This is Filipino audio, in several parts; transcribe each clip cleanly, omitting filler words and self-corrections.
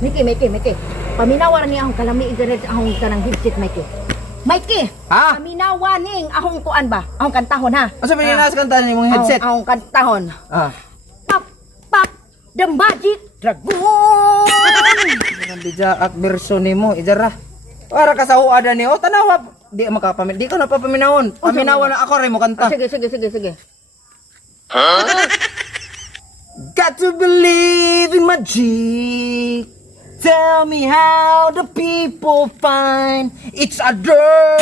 Mikey. Paminawa ni akong kalami internet akong kanang headset, Mikey. Mikey, Ha? paminawa ning akong kuan ba? Akong kantahon ha. Asa ba yung nasa kanta ni mong headset? Akong kantahon. Ah. Pop, the magic dragon. Ang bijaak version nimo, idara. Para ka sa huada ni, oh tanawa, di makapamin, di ka na papaminawon. Paminawan na ako rin mo kanta. Sige. Got to believe in magic. Tell me how the people find each other.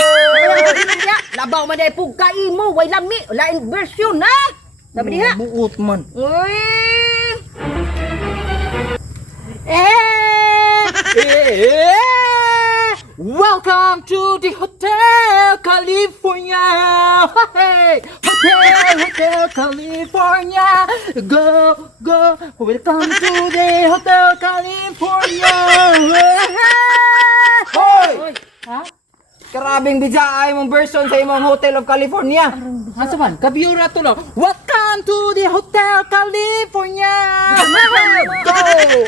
Labaw man dahil pugka imo, way lami, lain version ha. Sabi diha. Buot man. Uy. Welcome to the Hotel California. Hey, Hotel California. Go. Welcome to the Hotel California. Hoy! Ha? Karabing bijaay mong version sa imong Hotel of California. Asa man? Kabiyura to no. Welcome to the Hotel California. Go!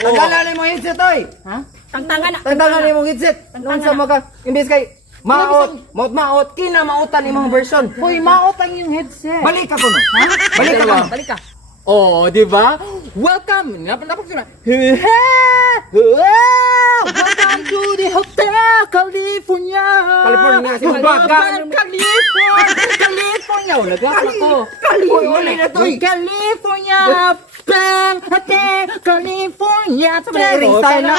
Tanggalan mo headset oy. Ha? Tangtangan na. Tanggalan mo headset. Nung sa mga imbes kay maot kina mautan imong version. Hoy, maot ang yung headset. Balik ka kuno. Ha? Balik ka Dalawa. kuno. Balik ka. Oh, di ba? Welcome. Napak na. Welcome to the Hotel California. California, si Baga. California. Wala ka to. California na to. California. Bang, Hotel California. Iring style na.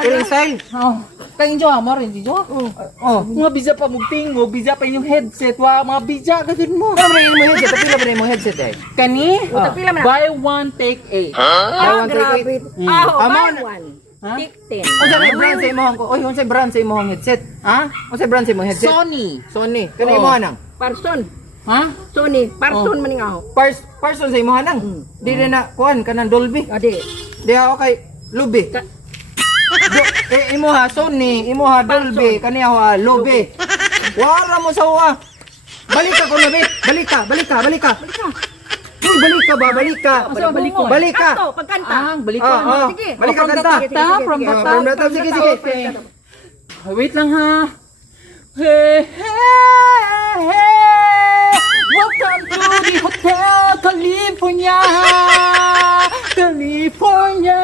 Iring style. Oh, kayong jowa mo rin, di jowa? Oh. Mga bisa pa mugtingo, bisa pa yung headset, mga bisa ka din mo. Ano ba yung mo headset? Pila ba yung headset eh? Kani? Pila man na. Buy one, take 8. Ah, grabe. Amo Buy na. one. Ha? Take 10. Unsa may brand sa imong ko? Oy, unsa brand sa imong headset? Ha? Unsa brand sa imong headset? Sony. Sony. Kana Oh. imo anang? Person. Ha? Sony. Person maning ako. Person sa imong anang. Di na kuan kanang Dolby. Adi. Di ako kay Luby. Imo ha Sony, imo ha Dolby, kaniya ha Luby. Wala mo sa uwa. Balik ka kuno, bit. Balik ka. Uy, balik ka ba? Balik ka. Balik ka. Kanto, pagkanta. Ah, balik Oh, ko. oh. Sige. Balik ka From the kanta. top, from the top. From the top, sige. Okay. Wait lang ha. Hey. Welcome to the Hotel California. California.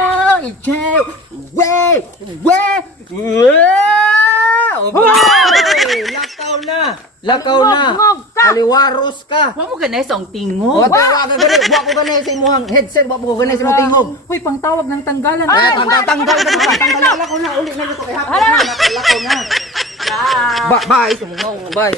Hoy! Lakaw na. Ngog ka. Aliwaros ka. Wa mo ganay sa O, ang tingog. wa ko ganay sa imong headset, wa ko ganay sa imong tingog. Hoy, pangtawag ng tanggalan. Tanggal ka pa. Tanggal ko na. Uli na dito kay hapon. Lakaw na. Bye. Bye.